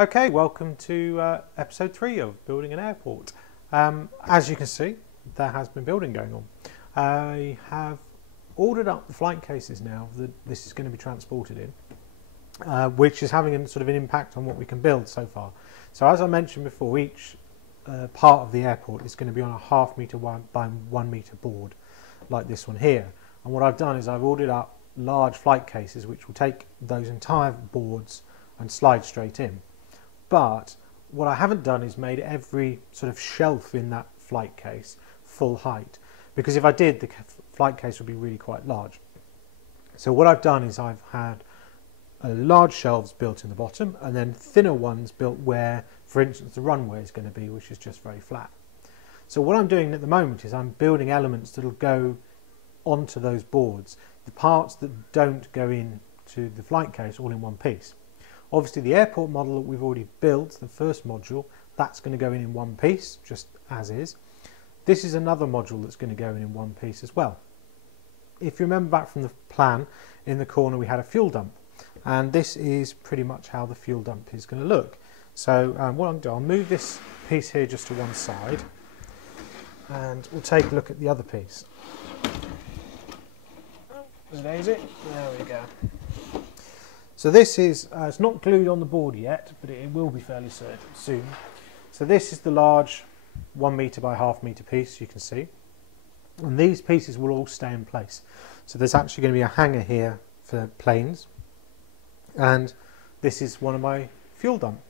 Okay, welcome to episode 3 of Building an Airport. As you can see, there has been building going on. I have ordered up the flight cases now that this is going to be transported in, which is having sort of an impact on what we can build so far. So as I mentioned before, each part of the airport is going to be on a 0.5 metre by 1 metre board, like this one here. And what I've done is I've ordered up large flight cases which will take those entire boards and slide straight in. But what I haven't done is made every sort of shelf in that flight case full height, because if I did, the flight case would be really quite large. So what I've done is I've had large shelves built in the bottom and then thinner ones built where, for instance, the runway is going to be, which is just very flat. So what I'm doing at the moment is I'm building elements that will go onto those boards, the parts that don't go into the flight case all in one piece. Obviously the airport model that we've already built, the first module, that's going to go in one piece, just as is. This is another module that's going to go in one piece as well. If you remember back from the plan, in the corner we had a fuel dump, and this is pretty much how the fuel dump is going to look. So what I'm going to do, I'll move this piece here just to one side, and we'll take a look at the other piece. There we go. So this is, it's not glued on the board yet, but it will be fairly soon. So this is the large 1 metre by 0.5 metre piece, you can see. And these pieces will all stay in place. So there's actually going to be a hanger here for planes. And this is one of my fuel dump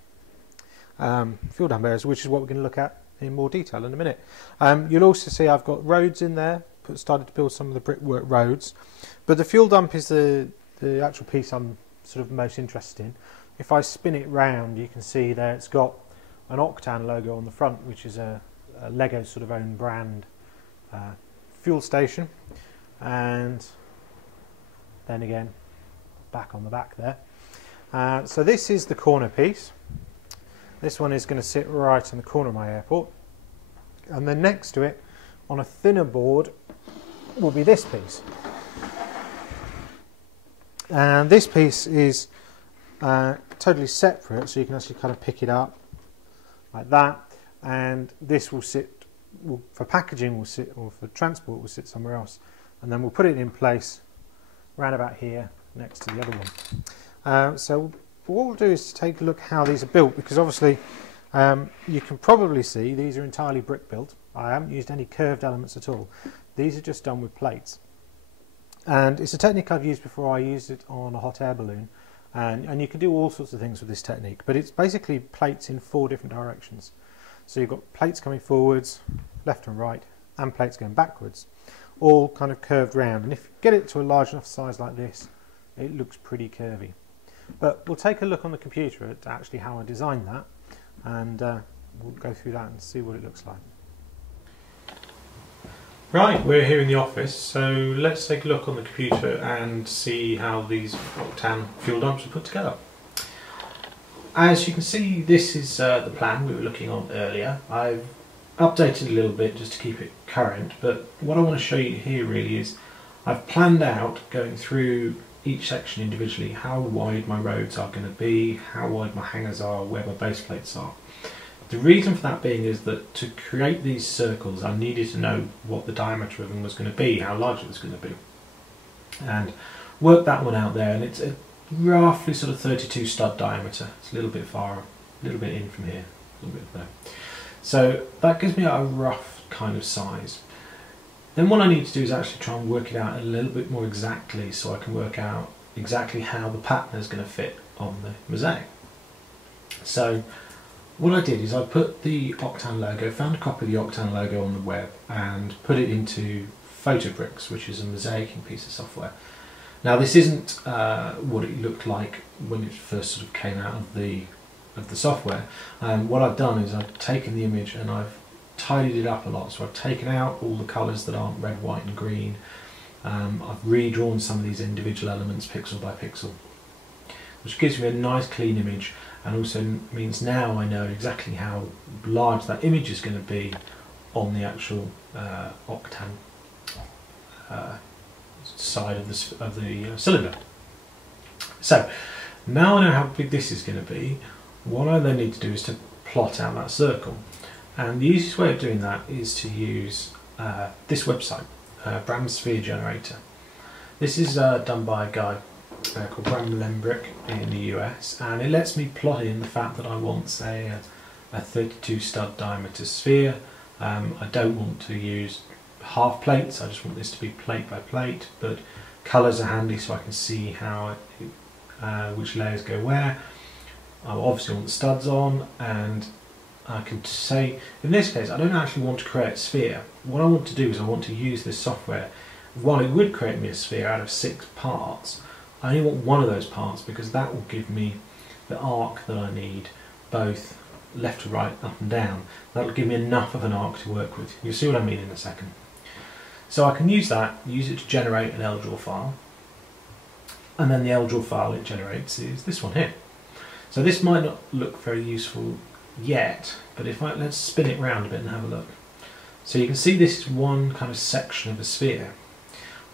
areas, which is what we're going to look at in more detail in a minute. You'll also see I've got roads in there, started to build some of the brickwork roads. But the fuel dump is the actual piece I'm sort of most interested in. If I spin it round, you can see there it's got an Octan logo on the front, which is a Lego sort of own brand fuel station, and then again back on the back there. So this is the corner piece. This one is going to sit right in the corner of my airport, and then next to it on a thinner board will be this piece. And this piece is totally separate, so you can actually kind of pick it up like that, and this will sit, for packaging will sit, or for transport will sit somewhere else, and then we'll put it in place round about here next to the other one. So what we'll do is take a look how these are built, because obviously you can probably see these are entirely brick built. I haven't used any curved elements at all. These are just done with plates. And it's a technique I've used before. I used it on a hot air balloon, and you can do all sorts of things with this technique, but it's basically plates in 4 different directions. So you've got plates coming forwards, left and right, and plates going backwards, all kind of curved round. And if you get it to a large enough size like this, it looks pretty curvy. But we'll take a look on the computer at actually how I designed that, and we'll go through that and see what it looks like. Right, we're here in the office, so let's take a look on the computer and see how these Octan fuel dumps are put together. As you can see, this is the plan we were looking on earlier. I've updated a little bit just to keep it current, but what I want to show you here really is I've planned out, going through each section individually, how wide my roads are going to be, how wide my hangars are, where my base plates are. The reason for that being is that to create these circles I needed to know what the diameter of them was going to be, how large it was going to be, and work that one out there, and it's a roughly sort of 32 stud diameter. It's a little bit far, a little bit in from here, a little bit there. So that gives me a rough kind of size. Then what I need to do is actually try and work it out a little bit more exactly, so I can work out exactly how the pattern is going to fit on the mosaic. So what I did is I put the Octan logo, found a copy of the Octan logo on the web and put it into PhotoBricks, which is a mosaicing piece of software. Now this isn't what it looked like when it first sort of came out of the software. What I've done is I've taken the image and I've tidied it up a lot. So I've taken out all the colours that aren't red, white and green. I've redrawn some of these individual elements pixel by pixel, which gives me a nice clean image, and also means now I know exactly how large that image is going to be on the actual Octan side of the cylinder. So now I know how big this is going to be. What I then need to do is to plot out that circle, and the easiest way of doing that is to use this website, Bram Sphere Generator. This is done by a guy called Bram Lembrick in the US, and it lets me plot in the fact that I want, say, a 32 stud diameter sphere. I don't want to use half plates, I just want this to be plate by plate, but colours are handy so I can see how which layers go where. I obviously want the studs on, and I can say, in this case, I don't actually want to create a sphere. What I want to do is I want to use this software. While it would create me a sphere out of 6 parts, I only want one of those parts because that will give me the arc that I need, both left to right, up and down. That will give me enough of an arc to work with. You'll see what I mean in a second. So I can use it to generate an LDRAW file, and then the LDRAW file it generates is this one here. So this might not look very useful yet, but let's spin it round a bit and have a look. So you can see this is one kind of section of a sphere.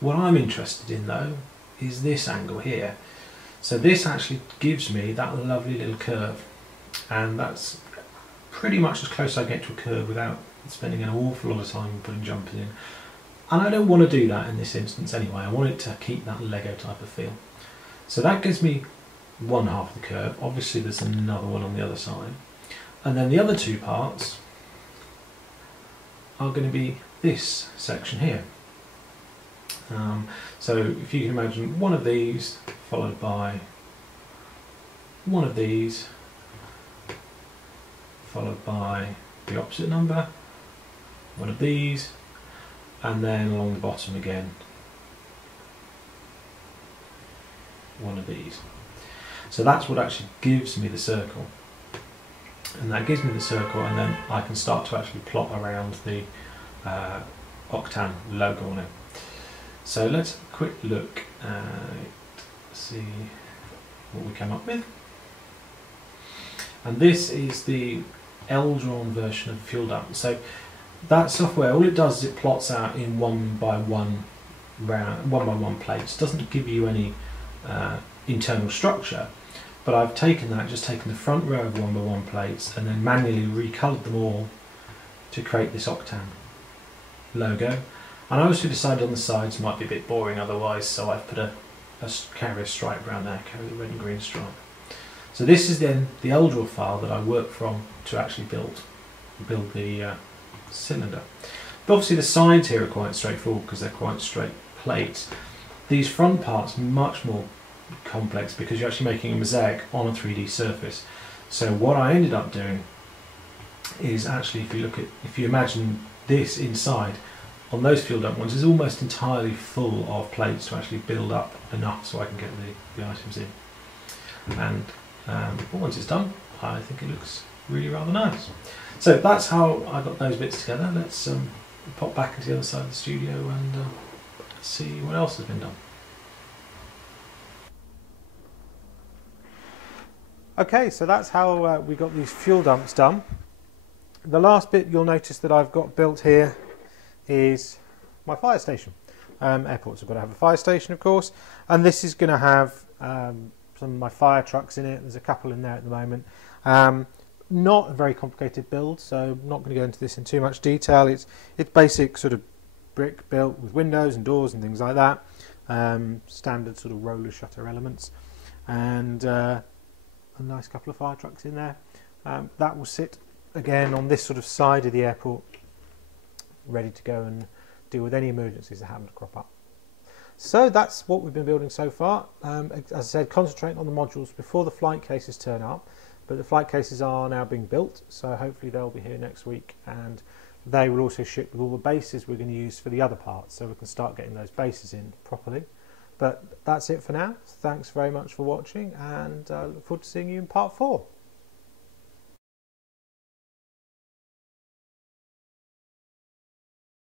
What I'm interested in though is this angle here. So this actually gives me that lovely little curve, and that's pretty much as close as I get to a curve without spending an awful lot of time putting jumpers in. And I don't want to do that in this instance anyway. I want it to keep that Lego type of feel. So that gives me one half of the curve. Obviously there's another one on the other side. And then the other 2 parts are going to be this section here. So if you can imagine one of these followed by one of these followed by the opposite number, one of these, and then along the bottom again one of these. So that's what actually gives me the circle, and that gives me the circle, and then I can start to actually plot around the Octan logo on it. So let's have a quick look and see what we come up with. And this is the LDRAW version of Fuel Dump. So that software, all it does is it plots out in one by one plates. It doesn't give you any internal structure, but I've just taken the front row of 1 by 1 plates and then manually recoloured them all to create this Octan logo. And I also decided on the sides might be a bit boring otherwise, so I've put a carrier stripe around there, carry the red and green stripe. So this is then the LDRAW file that I work from to actually build the cylinder. But obviously the sides here are quite straightforward because they're quite straight plates. These front parts are much more complex because you're actually making a mosaic on a 3D surface. So what I ended up doing is actually, if you imagine this inside, on those Fuel Dump ones is almost entirely full of plates to actually build up enough so I can get the items in. And but once it's done, I think it looks really rather nice. So that's how I got those bits together. Let's pop back into the other side of the studio and see what else has been done. Okay, so that's how we got these fuel dumps done. The last bit you'll notice that I've got built here is my fire station. Airports have got to have a fire station, of course, and this is going to have some of my fire trucks in it. There's a couple in there at the moment. Not a very complicated build, so I'm not going to go into this in too much detail. It's basic sort of brick built with windows and doors and things like that. Standard sort of roller shutter elements, and a nice couple of fire trucks in there. That will sit again on this sort of side of the airport, ready to go and deal with any emergencies that happen to crop up. So that's what we've been building so far. As I said, concentrating on the modules before the flight cases turn up, but the flight cases are now being built, so hopefully they'll be here next week, and they will also ship with all the bases we're going to use for the other parts, so we can start getting those bases in properly. But that's it for now. Thanks very much for watching, and look forward to seeing you in part 4.